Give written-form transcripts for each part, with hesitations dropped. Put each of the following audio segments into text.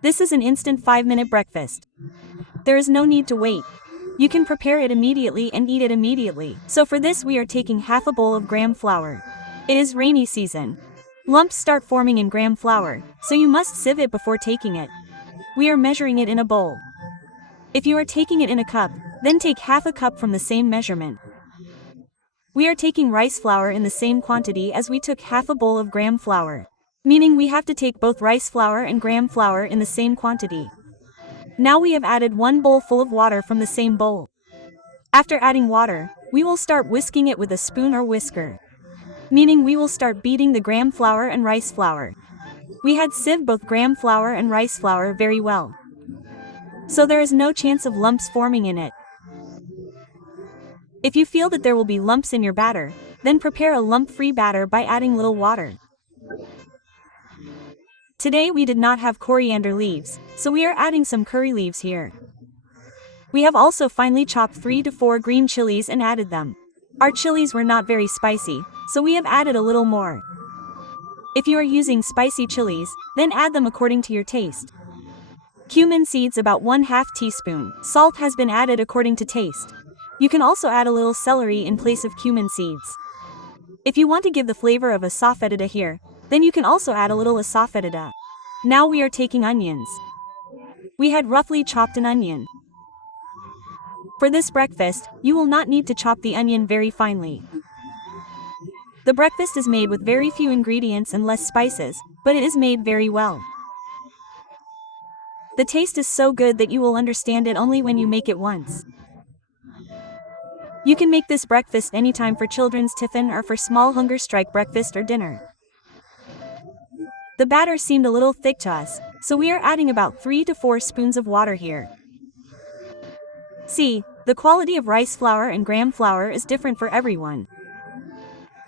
This is an instant 5-minute breakfast. There is no need to wait. You can prepare it immediately and eat it immediately. So for this we are taking half a bowl of gram flour. It is rainy season. Lumps start forming in gram flour, so you must sieve it before taking it. We are measuring it in a bowl. If you are taking it in a cup, then take half a cup from the same measurement. We are taking rice flour in the same quantity as we took half a bowl of gram flour. Meaning we have to take both rice flour and gram flour in the same quantity. Now we have added 1 bowl full of water from the same bowl. After adding water, we will start whisking it with a spoon or whisker. Meaning we will start beating the gram flour and rice flour. We had sieved both gram flour and rice flour very well. So there is no chance of lumps forming in it. If you feel that there will be lumps in your batter, then prepare a lump-free batter by adding little water. Today we did not have coriander leaves, so we are adding some curry leaves here. We have also finely chopped 3 to 4 green chilies and added them. Our chilies were not very spicy, so we have added a little more. If you are using spicy chilies, then add them according to your taste. Cumin seeds about 1/2 teaspoon. Salt has been added according to taste. You can also add a little celery in place of cumin seeds. If you want to give the flavor of asafoetida here, then you can also add a little asafoetida. Now we are taking onions. We had roughly chopped an onion. For this breakfast, you will not need to chop the onion very finely. The breakfast is made with very few ingredients and less spices, but it is made very well. The taste is so good that you will understand it only when you make it once. You can make this breakfast anytime for children's tiffin or for small hunger strike breakfast or dinner. The batter seemed a little thick to us, so we are adding about 3 to 4 spoons of water here. See, the quality of rice flour and gram flour is different for everyone.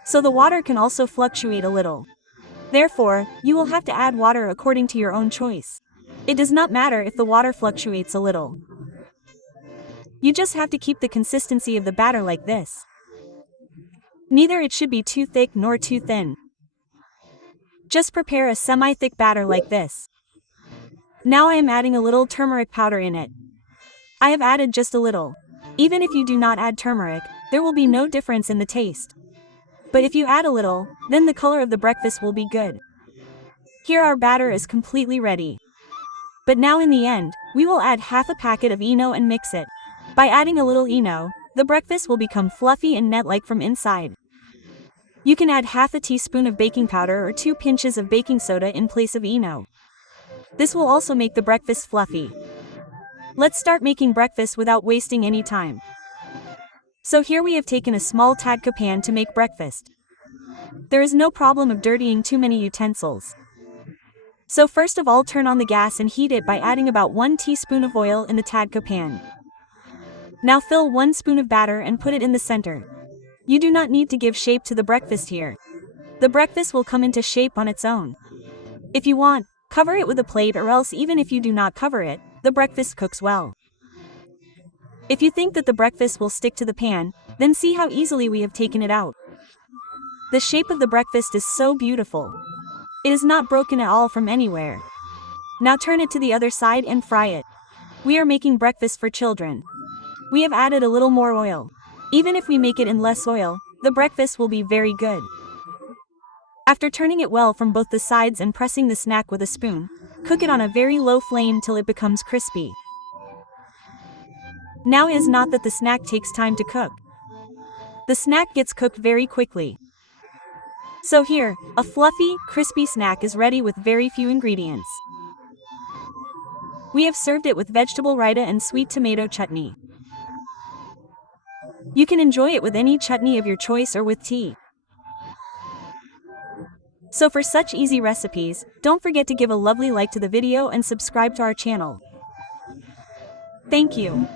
So the water can also fluctuate a little. Therefore, you will have to add water according to your own choice. It does not matter if the water fluctuates a little. You just have to keep the consistency of the batter like this. Neither it should be too thick nor too thin. Just prepare a semi-thick batter like this. Now I am adding a little turmeric powder in it. I have added just a little. Even if you do not add turmeric, there will be no difference in the taste. But if you add a little, then the color of the breakfast will be good. Here our batter is completely ready. But now in the end, we will add half a packet of Eno and mix it. By adding a little Eno, the breakfast will become fluffy and net-like from inside. You can add half a teaspoon of baking powder or 2 pinches of baking soda in place of Eno. This will also make the breakfast fluffy. Let's start making breakfast without wasting any time. So here we have taken a small tadka pan to make breakfast. There is no problem of dirtying too many utensils. So first of all, turn on the gas and heat it by adding about 1 teaspoon of oil in the tadka pan. Now fill 1 spoon of batter and put it in the center. You do not need to give shape to the breakfast here. The breakfast will come into shape on its own. If you want, cover it with a plate, or else even if you do not cover it, the breakfast cooks well. If you think that the breakfast will stick to the pan, then see how easily we have taken it out. The shape of the breakfast is so beautiful. It is not broken at all from anywhere. Now turn it to the other side and fry it. We are making breakfast for children. We have added a little more oil. Even if we make it in less oil, the breakfast will be very good. After turning it well from both the sides and pressing the snack with a spoon, cook it on a very low flame till it becomes crispy. Now it is not that the snack takes time to cook. The snack gets cooked very quickly. So here, a fluffy, crispy snack is ready with very few ingredients. We have served it with vegetable raita and sweet tomato chutney. You can enjoy it with any chutney of your choice or with tea. So for such easy recipes, don't forget to give a lovely like to the video and subscribe to our channel. Thank you.